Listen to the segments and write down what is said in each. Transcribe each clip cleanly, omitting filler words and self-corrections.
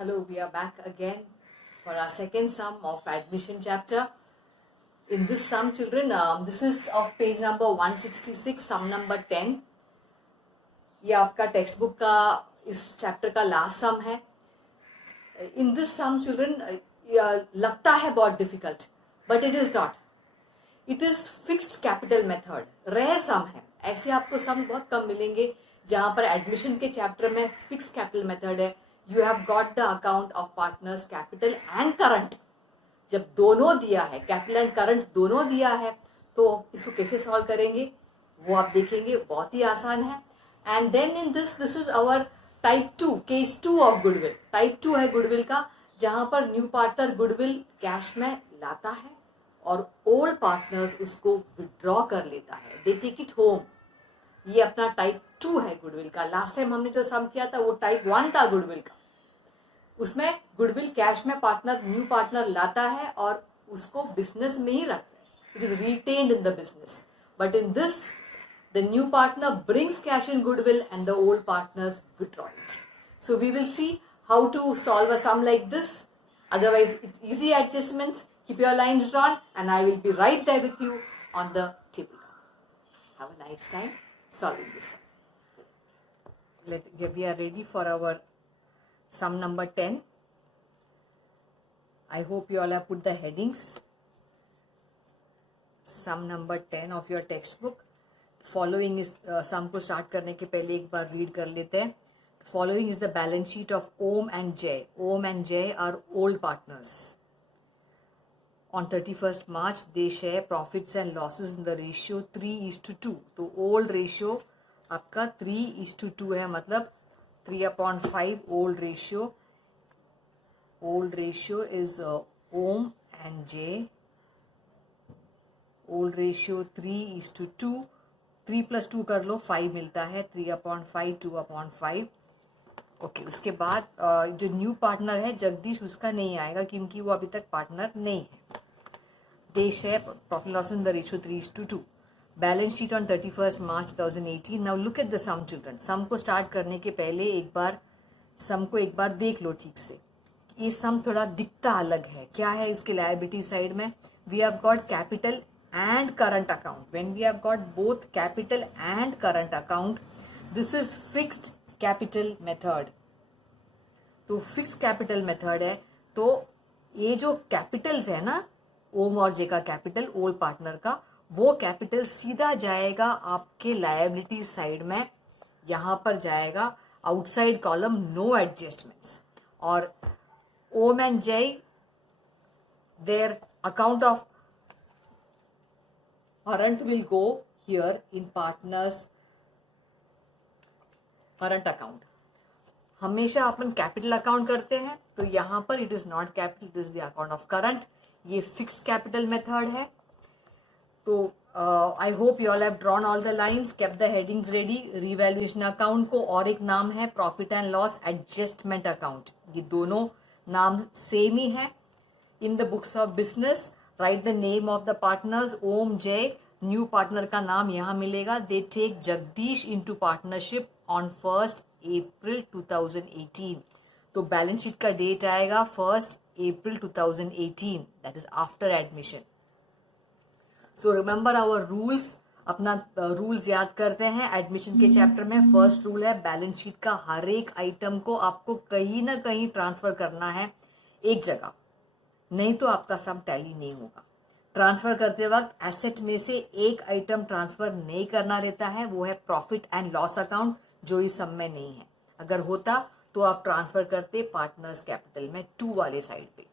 Hello, we are back again for our second sum of admission chapter. In this sum, children, this is of page number 166, sum number 10. ये आपका text book का इस chapter का last सम है. In this some children लगता है बहुत difficult, but it is not. It is fixed capital method. Rare sum है, ऐसे आपको सम बहुत कम मिलेंगे जहां पर एडमिशन के चैप्टर में फिक्स्ड कैपिटल मेथड है. You have got the account of partners capital and current. जब दोनों दिया है, कैपिटल एंड करंट दोनों दिया है, तो इसको कैसे सॉल्व करेंगे वो आप देखेंगे. बहुत ही आसान है. And then in this is our type 2, case 2 of goodwill. Type 2 है गुडविल का, जहां पर न्यू पार्टनर गुडविल कैश में लाता है और ओल्ड पार्टनर्स उसको विड्रॉ कर लेता है. They take it home. ये अपना टाइप 2 है गुडविल का. लास्ट टाइम हमने जो सम किया था वो टाइप 1 था गुडविल का. उसमें गुडविल कैश में पार्टनर न्यू पार्टनर लाता है और उसको बिजनेस में ही रखता है. It is retained in the business. But in this the new partner brings cash in goodwill and the old partners withdraw it. So we will see how to solve a sum like this. Otherwise it's easy adjustments. Keep your lines drawn and I will be right there with you on the table. Have a nice time solving this. We are ready for our sum number 10. I hope you all have put the headings. Sum number 10 of your textbook. Following is some को start करने के पहले एक बार read कर लेते हैं. Following is the balance sheet of Om and Jai. Om and Jai are old partners. On 31st March they share profits and losses in the ratio 3:2. तो old ratio आपका 3:2 है, मतलब 3/5 old ratio. Old ratio is Om and Jai. Old ratio 3:2. 3 + 2 कर लो, 5 मिलता है. 3/5 2/5. Okay. उसके बाद जो न्यू पार्टनर है जगदीश, उसका नहीं आएगा क्योंकि वो अभी तक पार्टनर नहीं है. They share profit loss in the ratio 3:2. Balance sheet on 31st March 2018. Now look at the sum children. Sum को स्टार्ट करने के पहले एक बार सम को एक बार देख लो ठीक से. ये सम थोड़ा दिखता अलग है. क्या है इसके लायबिलिटी साइड में? We have got capital and current account. When we have got both capital and current account, this is fixed capital method. तो fixed capital method है. तो ये जो कैपिटल्स है ना, ओम और जे का कैपिटल, ओल्ड पार्टनर का, वो कैपिटल सीधा जाएगा आपके लायबिलिटी साइड में. यहां पर जाएगा आउटसाइड कॉलम, नो एडजस्टमेंट्स. और Om and Jai, their account of current will go here in partners current account. हमेशा अपन कैपिटल अकाउंट करते हैं, तो यहां पर it is not capital, it is the account of current. ये फिक्स्ड कैपिटल मेथड है. तो I hope you all have drawn all the lines, kept the headings ready. Revaluation account को और एक नाम है profit and loss adjustment account. ये दोनों नाम सेम ही है. In the books of business write the name of the partners. Om Jai, new partner का नाम यहां मिलेगा. दे take Jagdish into partnership on 1st April 2018. तो बैलेंस शीट का डेट आएगा 1st April 2018, that is after admission. So remember our rules. अपना rules याद करते हैं एडमिशन के चैप्टर में. फर्स्ट रूल है बैलेंस शीट का हर एक आइटम को आपको कहीं ना कहीं ट्रांसफर करना है एक जगह, नहीं तो आपका सम टैली नहीं होगा. ट्रांसफर करते वक्त एसेट में से एक आइटम ट्रांसफर नहीं करना रहता है, वो है प्रॉफिट एंड लॉस अकाउंट, जो इस सम में नहीं है. अगर होता तो आप ट्रांसफर करते पार्टनर्स कैपिटल में 2 वाले साइड पे.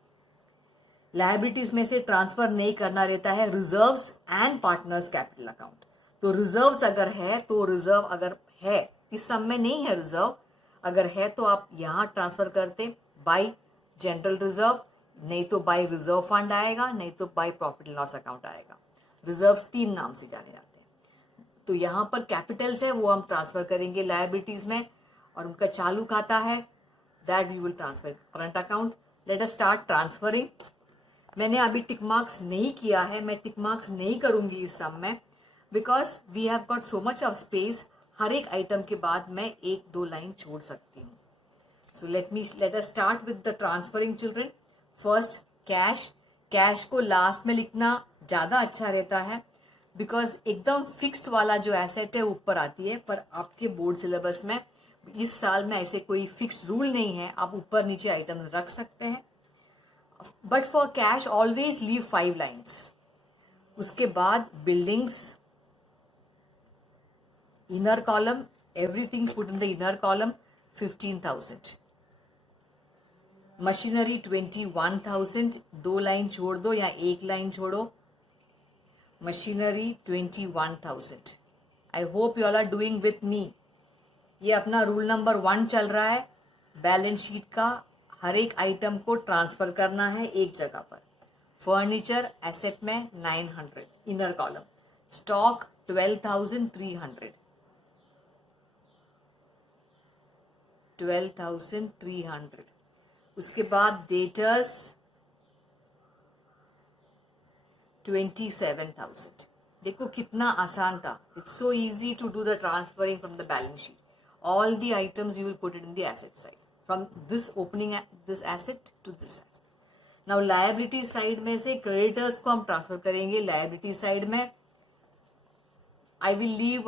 लायबिलिटीज में से ट्रांसफर नहीं करना रहता है reserves and partners capital account. तो रिजर्व्स अगर है, तो रिजर्व अगर है, इस सम में नहीं है रिजर्व, अगर है तो आप यहां ट्रांसफर करते बाय जनरल रिजर्व, नहीं तो बाय रिजर्व फंड आएगा, नहीं तो by profit and loss account आएगा. रिजर्व्स 3 नाम से जाने जाते हैं. तो यहां पर कैपिटल्स है वो हम ट्रांसफर करेंगे लायबिलिटीज में, और उनका चालू खाता है that we will transfer current account. Let us start transferring. मैंने अभी टिक मार्क्स नहीं किया है, मैं टिक मार्क्स नहीं करूंगी इस सम में, because we have got so much of space. हर एक आइटम के बाद मैं 1-2 लाइन छोड़ सकती हूँ. So let us start with the transferring children. First cash को लास्ट में लिखना ज्यादा अच्छा रहता है, बिकॉज एकदम फिक्स्ड वाला जो एसेट है ऊपर आती है, पर आपके बोर्ड सिलेबस में इस साल में ऐसे कोई फिक्स्ड रूल नहीं है, आप ऊपर नीचे आइटम्स रख सकते हैं. But for cash always leave 5 lines. उसके बाद buildings, inner column, everything put in the inner column 15,000. Machinery 21,000. 2 line छोड़ दो या 1 लाइन छोड़ो. Machinery 21,000. I hope you all are doing with me. ये अपना रूल नंबर 1 चल रहा है. बैलेंस शीट का हर एक आइटम को ट्रांसफर करना है एक जगह पर. फर्नीचर एसेट में 900 इनर कॉलम. स्टॉक 12,300. 12,300. उसके बाद डेटर्स 27,000. देखो कितना आसान था. It's so easy to do the transferring from the balance sheet. All the items you will put it in the asset side, from this opening this asset to this asset. Now liability side में से creditors को हम transfer करेंगे. Liability side में I will leave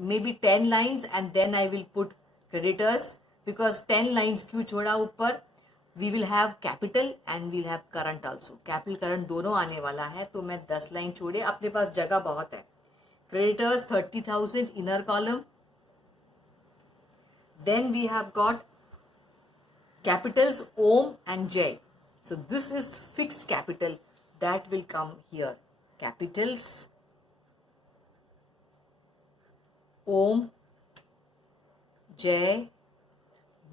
maybe 10 lines and then I will put creditors, because 10 lines क्यों छोड़ा ऊपर. We will have capital and we'll have current also. Capital current दोनों आने वाला है, तो मैं 10 लाइन छोड़े. अपने पास जगह बहुत है. Creditors 30,000 inner column. Then we have got capitals OM and J. So this is fixed capital that will come here. Capitals OM, J,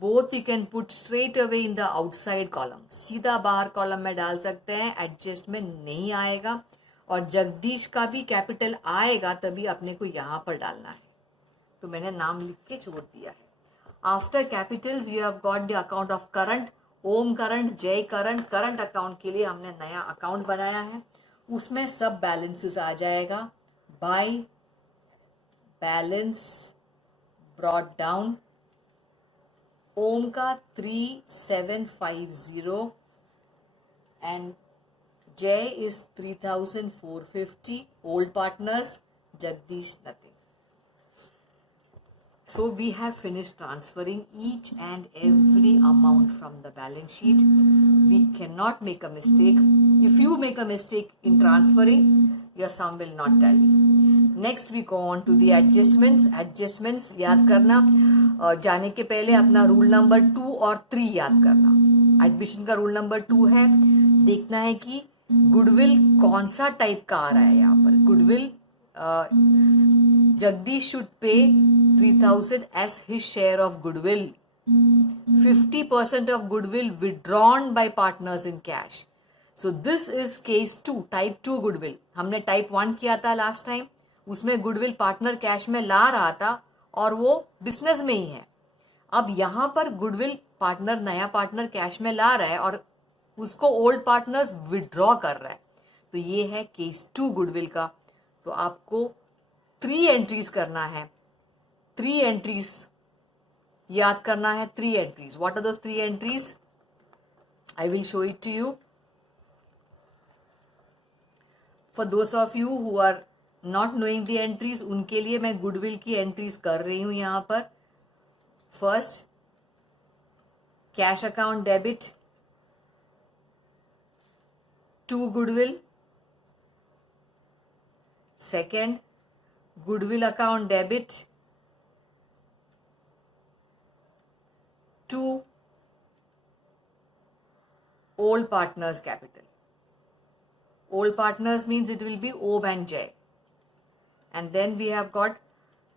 both you can put straight away in the outside column. सीधा बाहर column में डाल सकते हैं. Adjust में नहीं आएगा. और जगदीश का भी कैपिटल आएगा तभी अपने को यहां पर डालना है, तो मैंने नाम लिख के छोड़ दिया है. After Capitals you have got the account of current. Om current, जय करंट. करंट अकाउंट के लिए हमने नया अकाउंट बनाया है, उसमें सब बैलेंसेस आ जाएगा. By balance brought down. Om का 3,750 and Jai is 3,450. Old partners, Jagdish nothing. So we have finished transferring each and every amount from the balance sheet. We cannot make a mistake. If you make a mistake in transferring, your sum will not tally. Next we go on to the adjustments. Adjustments याद करना. जाने के पहले अपना rule number 2 और 3 याद करना. Admission का रूल नंबर 2 है, देखना है कि गुडविल कौन सा टाइप का आ रहा है. यहाँ पर goodwill Jagdish should pay 3,000 as his share of goodwill. 50% of goodwill withdrawn by partners in cash. So this is case 2, type 2 goodwill. हमने type 1 किया था लास्ट टाइम, उसमें goodwill पार्टनर कैश में ला रहा था और वो बिजनेस में ही है. अब यहाँ पर goodwill पार्टनर, नया पार्टनर कैश में ला रहा है और उसको ओल्ड पार्टनर्स विड्रॉ कर रहा है. तो ये है केस 2 गुडविल का. तो आपको 3 एंट्रीज करना है. 3 एंट्रीज याद करना है. 3 entries. What are those 3 entries? I will show it to you. For those of you who are not knowing the entries, उनके लिए मैं गुडविल की एंट्रीज कर रही हूं यहां पर. First, cash account debit to goodwill. Second, goodwill account debit to old partners capital. Old partners means it will be O and J. And then we have got,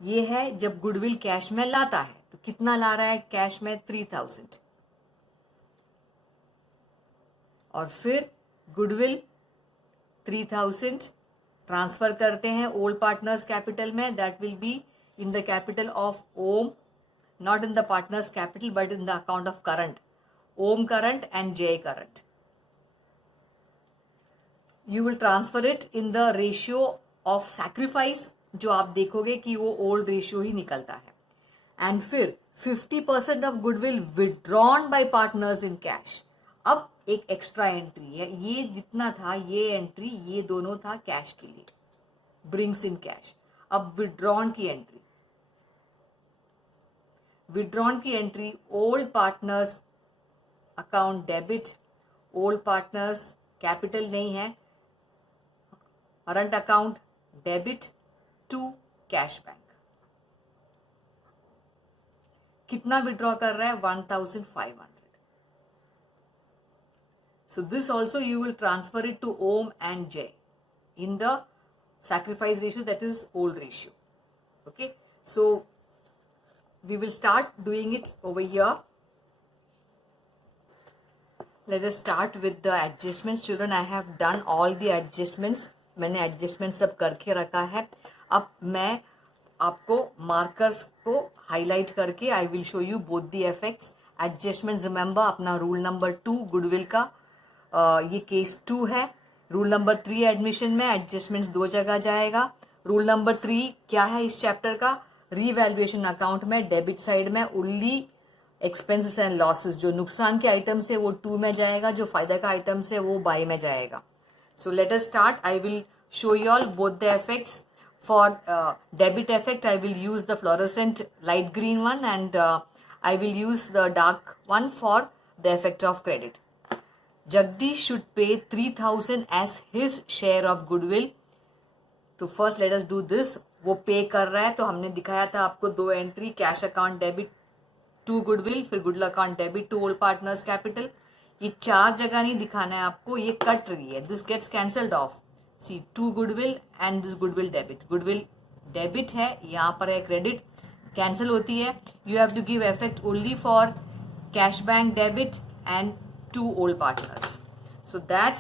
ये है जब goodwill कैश में लाता है तो कितना ला रहा है कैश में? 3,000. और फिर goodwill 3,000 ट्रांसफर करते हैं ओल्ड पार्टनर्स कैपिटल में. That will be in the capital of Om, not in the partners capital but in the account of current. Om current and J current. You will transfer it in the ratio of sacrifice, जो आप देखोगे कि वो old ratio ही निकलता है. And फिर 50% of goodwill withdrawn by partners in cash. अब एक एक्स्ट्रा एंट्री है, ये जितना था ये एंट्री, ये दोनों था कैश के लिए, ब्रिंग्स इन कैश। अब विड्रॉन की एंट्री, विड्रॉन की entry old partners account debit, old partners capital नहीं है, current account debit to cash bank. कितना विड्रॉ कर रहा है? 1500। So this also you will transfer it to Om and J in the sacrifice ratio, that is old ratio. Okay, so we will start doing it over here. Let us start with the adjustments. Children, I have done all the adjustments. मैंने adjustments सब करके रखा है। अब मैं आपको markers को highlight करके I will show you both the effects. Adjustments, remember अपना रूल नंबर 2 गुडविल का, ये केस 2 है। रूल नंबर 3 एडमिशन में एडजस्टमेंट्स 2 जगह जाएगा। रूल नंबर 3 क्या है इस चैप्टर का? रीवैल्यूएशन अकाउंट में डेबिट साइड में ओनली एक्सपेंसेस एंड लॉसेस, जो नुकसान के आइटम्स है वो 2 में जाएगा, जो फायदा का आइटम्स है वो बाय में जाएगा। So let us start. I will show you all both the effects. For debit effect I will use the fluorescent light green one and I will use the dark one for the effect of credit. Jagdish should pay 3000 as his share of goodwill. तो first let us do this. वो पे कर रहा है, तो हमने दिखाया था आपको 2 entry, cash account debit to goodwill, फिर goodwill account debit to old partners capital. ये 4 जगह नहीं दिखाना है आपको, ये कट रही है, this gets cancelled off. See to goodwill and this goodwill debit, goodwill debit है, यहाँ पर है क्रेडिट, कैंसिल होती है। You have to give effect only for cash bank debit and to old partners. So that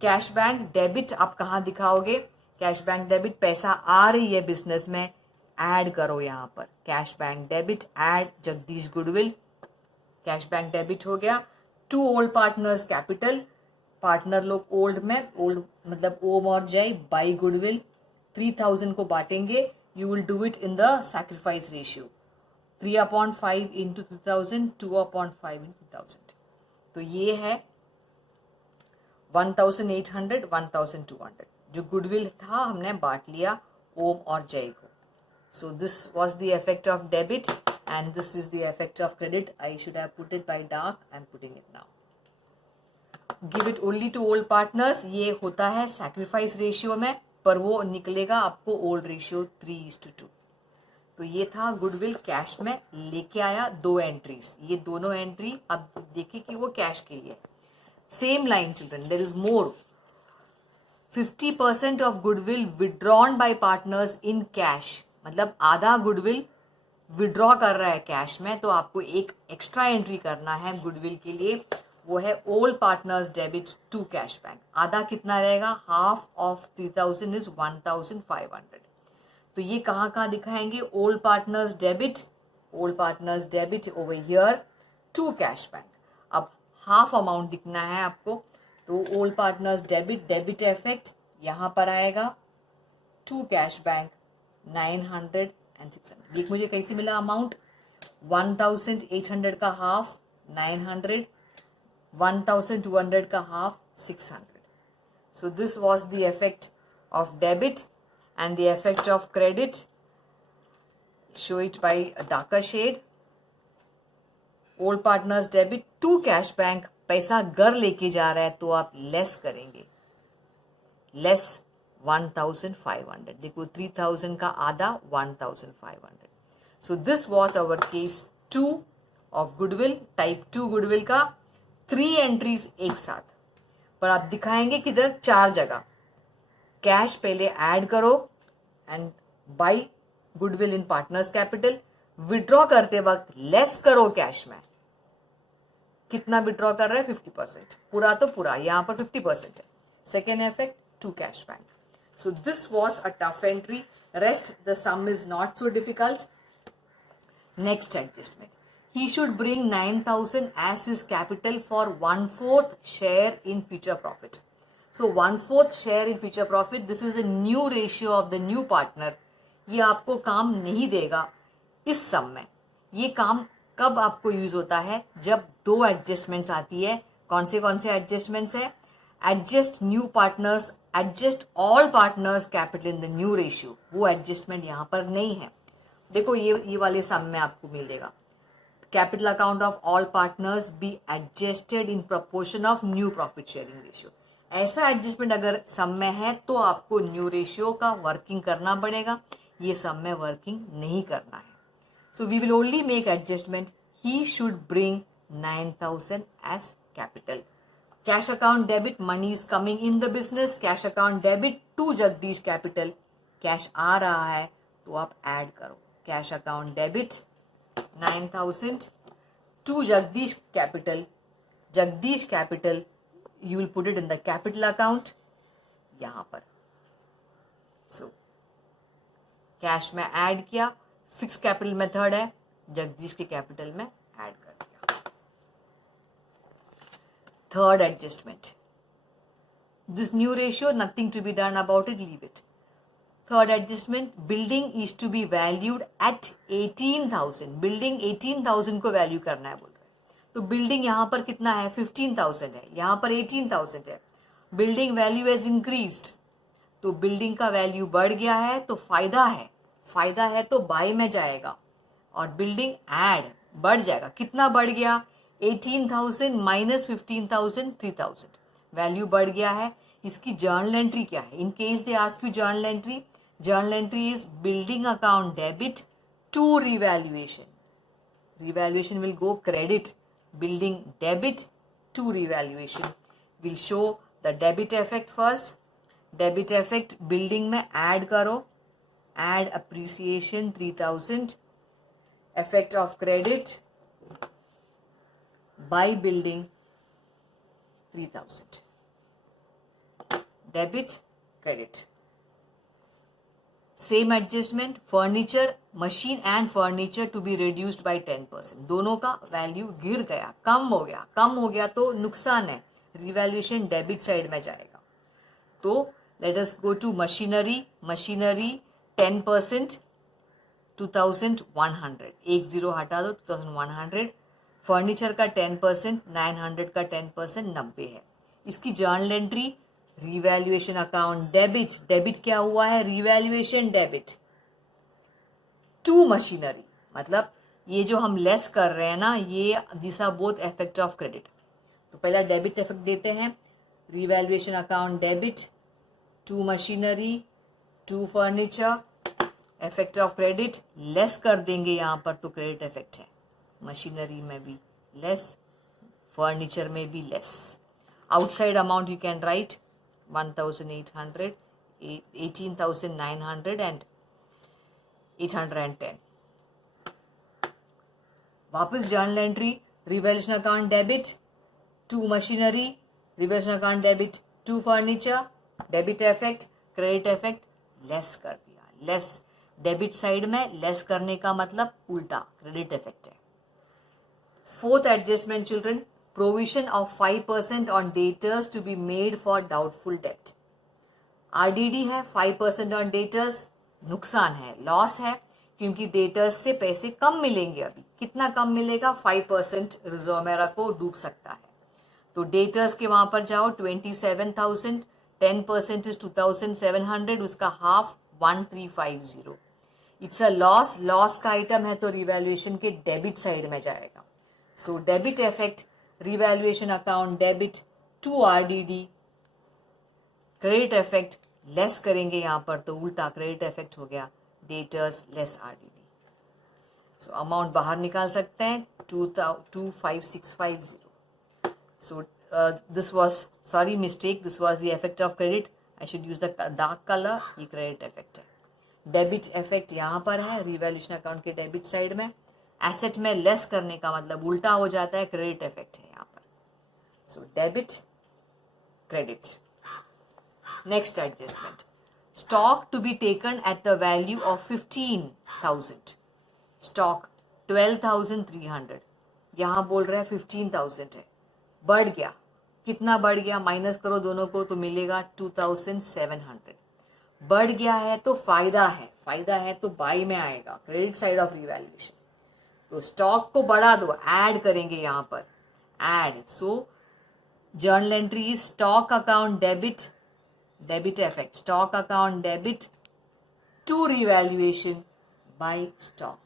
cash bank debit आप कहाँ दिखाओगे? Cash bank debit पैसा आ रही है बिजनेस में, ऐड करो यहाँ पर cash bank debit, add Jagdish goodwill, cash bank debit हो गया। To old partners capital, partner लोग ओल्ड में, ओल्ड मतलब ओम और जय, बाई गुडविल 3000 को बांटेंगे। You will do it in the sacrifice ratio 3/5 into 3000, 2/5 into 3000। तो ये है 1800, 1200। जो गुडविल था हमने बांट लिया ओम और जय को। So this was the effect of debit and this is the effect of credit. I should have put it by dark, I am putting it now. Give it only to old partners, ये होता है sacrifice ratio में, पर वो निकलेगा आपको old ratio 3:2। तो ये था गुडविल कैश में लेके आया 2 एंट्रीज, ये दोनों एंट्री अब देखिए कि वो कैश के लिए। Same line children, there is more. 50% of goodwill withdrawn by partners in cash, मतलब आधा गुडविल विड्रॉ कर रहा है कैश में, तो आपको एक एक्स्ट्रा एंट्री करना है गुडविल के लिए, वो है old partners debit to cash bank. आधा कितना रहेगा? Half of 3000 is 1500। तो ये कहाँ दिखाएंगे? Old partners debit over here to cash bank. अब हाफ अमाउंट दिखना है आपको, तो ओल्ड पार्टनर्स डेबिट इफेक्ट यहाँ पर आएगा टू कैश बैंक 900 and 600। देख मुझे कैसे मिला अमाउंट? 1800 का हाफ 900, 1200 का half 600। So this was the effect of debit and the effect of credit. Show it by a darker shade. Old partners debit to cash bank, पैसा घर लेके जा रहा है तो आप लेस करेंगे, लेस 1500। देखो 3000 का आधा 1500। सो this was our case 2 of goodwill, type 2 goodwill का 3 एंट्रीज एक साथ, पर आप दिखाएंगे किधर? 4 जगह। कैश पहले ऐड करो and by goodwill in partners capital. Withdraw करते वक्त लेस करो कैश में। कितना विड्रॉ कर रहा है? 50%। पूरा तो पूरा, यहां पर 50% है। Second effect to cash bank. So this was a tough entry, rest the sum is not so difficult. Next adjustment, he should bring 9000 as his capital for 1/4 share in future profit. So 1/4 share in future profit, this is a new ratio of the new partner. ये आपको काम नहीं देगा इस sum में, ये काम कब आपको यूज होता है? जब दो एडजस्टमेंट्स आती है। कौन से एडजस्टमेंट्स है? Adjust new partners, adjust all partners capital in the new ratio. वो एडजस्टमेंट यहां पर नहीं है। देखो ये वाले सम में आपको मिलेगा, capital account of all partners be adjusted in proportion of new profit sharing ratio. ऐसा एडजस्टमेंट अगर सम में है तो आपको न्यू रेशियो का वर्किंग करना पड़ेगा, ये सम में वर्किंग नहीं करना है। So we will only make adjustment, he should bring 9,000 as capital. Cash account debit, money is coming in the business, cash account debit to Jagdish capital, cash आ रहा है तो आप ऐड करो। Cash account debit 9,000 to Jagdish capital. Jagdish capital, you will put it in the capital account यहां पर। So cash में add किया, फिक्स कैपिटल मेथड है, जगदीश के कैपिटल में ऐड कर दिया। Third adjustment, this new ratio nothing to be done about it, leave it. Third adjustment, building is to be valued at 18,000। Building 18,000 को वैल्यू करना है बोल रहे हैं। तो बिल्डिंग यहां पर कितना है? 15,000 है, यहां पर 18,000 है। बिल्डिंग वैल्यू हैज इंक्रीज्ड, तो बिल्डिंग का वैल्यू बढ़ गया है तो फायदा है, फायदा है तो बाय में जाएगा, और बिल्डिंग ऐड बढ़ जाएगा। कितना बढ़ गया? 18,000 माइनस 15,000, 3,000 वैल्यू बढ़ गया है। इसकी जर्नल एंट्री क्या है? In case they ask you journal entry, journal entry is building account debit to revaluation. Revaluation will go credit, building debit to revaluation. We'll show the debit effect first. Debit effect building में add करो, add appreciation 3,000, effect of credit by building 3,000. Debit, credit. Same adjustment, furniture, machine and furniture to be reduced by 10%। दोनों का value गिर गया, कम हो गया तो नुकसान है, रिवैल्यूएशन डेबिट साइड में जाएगा। तो let us go to machinery. Machinery 10%, 2,100, 10 हटा दो, 2,100। फर्नीचर का 10%, 900 का 10%, 90 है। इसकी journal entry, revaluation account debit, debit क्या हुआ है? रिवैल्यूएशन डेबिट टू मशीनरी, मतलब ये जो हम लेस कर रहे हैं ना, ये this are both effect of credit. तो पहला डेबिट इफेक्ट देते हैं, revaluation account debit to machinery to furniture, effect of credit less कर देंगे यहां पर तो क्रेडिट इफेक्ट है। मशीनरी में भी लेस, फर्नीचर में भी less. Outside amount you can write 1,800, 18,900 and 810। वापस journal entry, revaluation account debit to machinery, revaluation account debit to furniture, debit effect, credit effect less कर दिया। लेस डेबिट साइड में less करने का मतलब उल्टा क्रेडिट इफेक्ट है। Fourth adjustment children, provision of 5% on debtors to be made for doubtful debt. RDD है 5% on debtors, नुकसान है, लॉस है, क्योंकि डेटर्स से पैसे कम मिलेंगे। अभी कितना कम मिलेगा? 5% रिजर्व में रखो, डूब सकता है। तो डेटर्स के वहां पर जाओ, 27,000, 10% इज 2,700, उसका half 1,350। It's a loss, loss का आइटम है तो रिवैल्यूएशन के डेबिट साइड में जाएगा। So debit effect, revaluation account debit to RDD, credit effect less करेंगे यहां पर तो उल्टा क्रेडिट इफेक्ट हो गया, debtors less RDD. So amount बाहर निकाल सकते हैं 2,5650। So this was, sorry mistake, this was the effect of credit, I should use the dark colour, ये क्रेडिट इफेक्ट है। डेबिट इफेक्ट यहां पर है रिवैल्यूएशन अकाउंट के डेबिट साइड में, एसेट में लेस करने का मतलब उल्टा हो जाता है, क्रेडिट इफेक्ट है यहां पर। So debit, credit. Next adjustment, stock to be taken at the value of 15,000, stock 12,300, यहां बोल रहे हैं 15,000 है, बढ़ गया। कितना बढ़ गया? माइनस करो दोनों को तो मिलेगा 2,700। बढ़ गया है तो फायदा है, फायदा है तो बाई में आएगा, क्रेडिट साइड ऑफ रिवैल्यूएशन। तो स्टॉक को बढ़ा दो, ऐड करेंगे यहां पर, add. So journal entry is stock account debit, debit effect, stock account debit to revaluation by stock,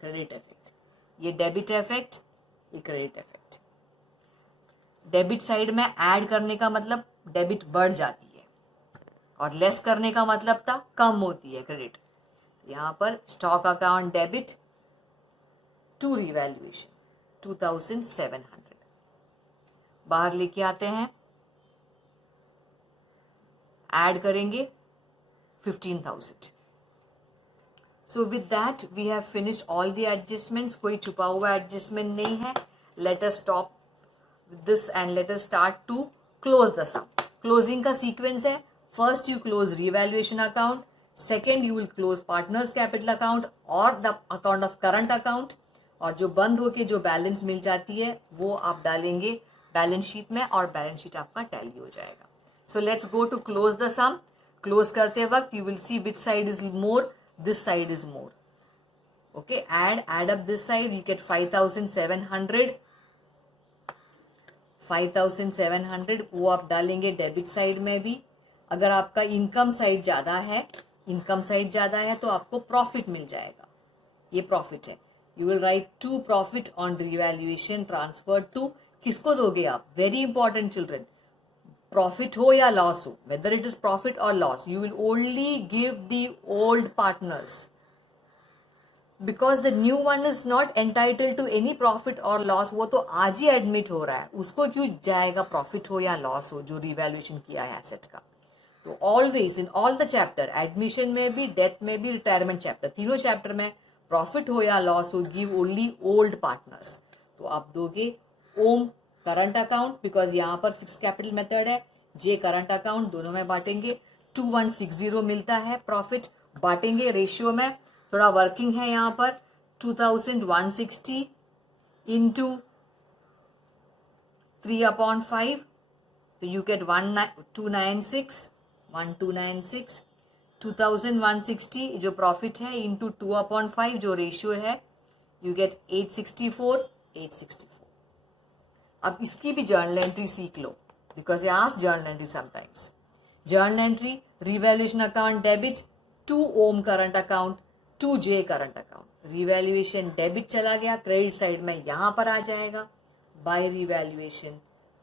credit effect. ये डेबिट इफेक्ट, ये क्रेडिट इफेक्ट. डेबिट साइड में ऐड करने का मतलब डेबिट बढ़ जाती है, और लेस करने का मतलब था कम होती है क्रेडिट. यहां पर stock account debit to revaluation 2700 बाहर लेके आते हैं, ऐड करेंगे 15,000. So with that we have finished all the adjustments. कोई छुपा हुआ एडजस्टमेंट नहीं है. Let us stop this and let us start to close the sum. Closing का सीक्वेंस है, first you close revaluation account, second you will close partners capital account और the account of current account, और जो बंद होके जो balance मिल जाती है वो आप डालेंगे बैलेंस शीट में, और बैलेंस शीट आपका टैली हो जाएगा. So let's go to close the sum. Close करते वक्त you will see which side is more, this side is more. Okay, add up this side, you get 5,700. 5,700 वो आप डालेंगे डेबिट साइड में भी. अगर आपका इनकम साइड ज्यादा है तो आपको प्रॉफिट मिल जाएगा, ये प्रॉफिट है. You will write to profit on revaluation transfer to. किसको दोगे आप? वेरी इंपॉर्टेंट चिल्ड्रन, प्रॉफिट हो या लॉस हो, whether it is profit or loss, you will only give the old partners, because the new one is not entitled to any profit or loss. वो तो आज ही admit हो रहा है, उसको क्यों जाएगा प्रॉफिट हो या लॉस हो जो रिवैल्यूएशन किया है एसेट का. तो always in all the chapter, admission में भी, डेट में भी, रिटायरमेंट चैप्टर, तीनों चैप्टर में प्रॉफिट हो या लॉस हो, गिव ओनली ओल्ड पार्टनर्स. तो आप दोगे ओम करंट अकाउंट, बिकॉज यहां पर फिक्स कैपिटल मेथड है, जे करंट अकाउंट, दोनों में बांटेंगे. 2160 मिलता है प्रॉफिट, बांटेंगे रेशियो में, थोड़ा वर्किंग है यहां पर. 2160 इंटू 3/5, तो यू गेट 1296. 2160 जो प्रॉफिट है इंटू 2/5 जो रेशियो है, यू गेट 864. अब इसकी भी जर्नल एंट्री सीख लो, बिकॉज ये ask journal entry sometimes. Journal entry revaluation account debit to Om current account to J current account. Revaluation debit चला गया, क्रेडिट साइड में यहां पर आ जाएगा. By revaluation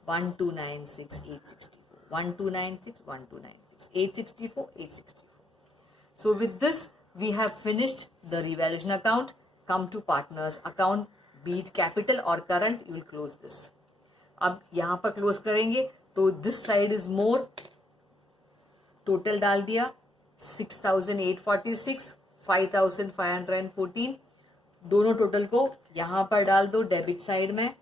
1296,864, 864. So with this we have finished the revaluation account. Come to partners account, be it capital or current, you will close this. अब यहां पर क्लोज करेंगे तो this side is more. Total डाल दिया 6,846, 5,514. दोनों टोटल को यहां पर डाल दो डेबिट साइड में.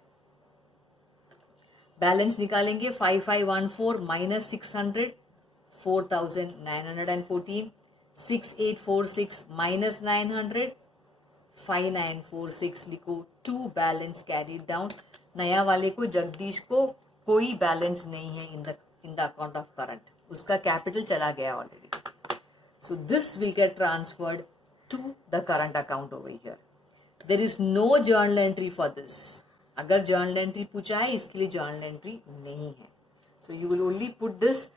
बैलेंस निकालेंगे 5514 माइनस 600, 4,914. 6846 माइनस 900, 5946 लिखो. To balance carried down. नया वाले को, जगदीश को, कोई बैलेंस नहीं है in the account of current, उसका कैपिटल चला गया already. So this will get transferred to the current account over here. There is no journal entry for this. अगर जर्नल एंट्री पूछा है, इसके लिए जर्नल एंट्री नहीं है. So you will only put this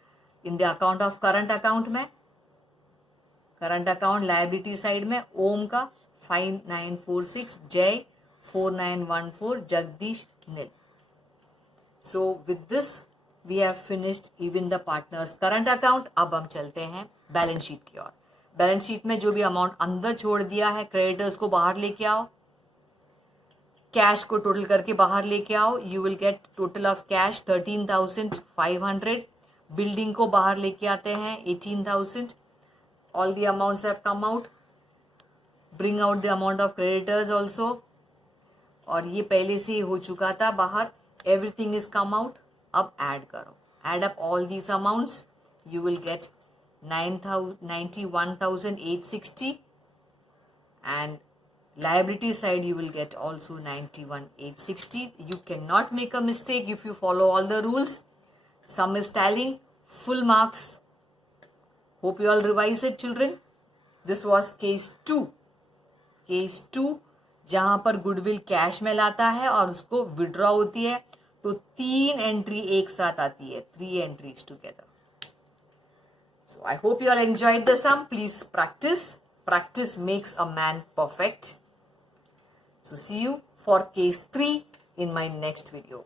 in the account of current account में. Current account liability side में ओम का 5946, जय 4914, Jagdish nil. So with this we have finished even the partners current account. अब हम चलते हैं बैलेंस शीट की ओर. बैलेंस शीट में जो भी अमाउंट अंदर छोड़ दिया है, क्रेडिटर्स को बाहर लेके आओ, कैश को टोटल करके बाहर लेके आओ. You will get total of cash 13,500. Building को बाहर लेके आते हैं 18,000. All the amounts have come out. Bring out the amount of creditors also. और ये पहले से ही हो चुका था बाहर. Everything is come out. अब ऐड करो. Add up all these amounts. You will get 91,860 and liability side you will get also 91,860. You cannot make a mistake if you follow all the rules. Sum is tallying. Full marks. Hope you all revise it, children. This was case 2. Case 2. जहां पर goodwill cash में लाता है और उसको withdraw होती है, तो 3 एंट्री एक साथ आती है, 3 entries together. So I hope you all enjoyed the sum. Please practice. Practice makes a man perfect. So see you for case 3 in my next video.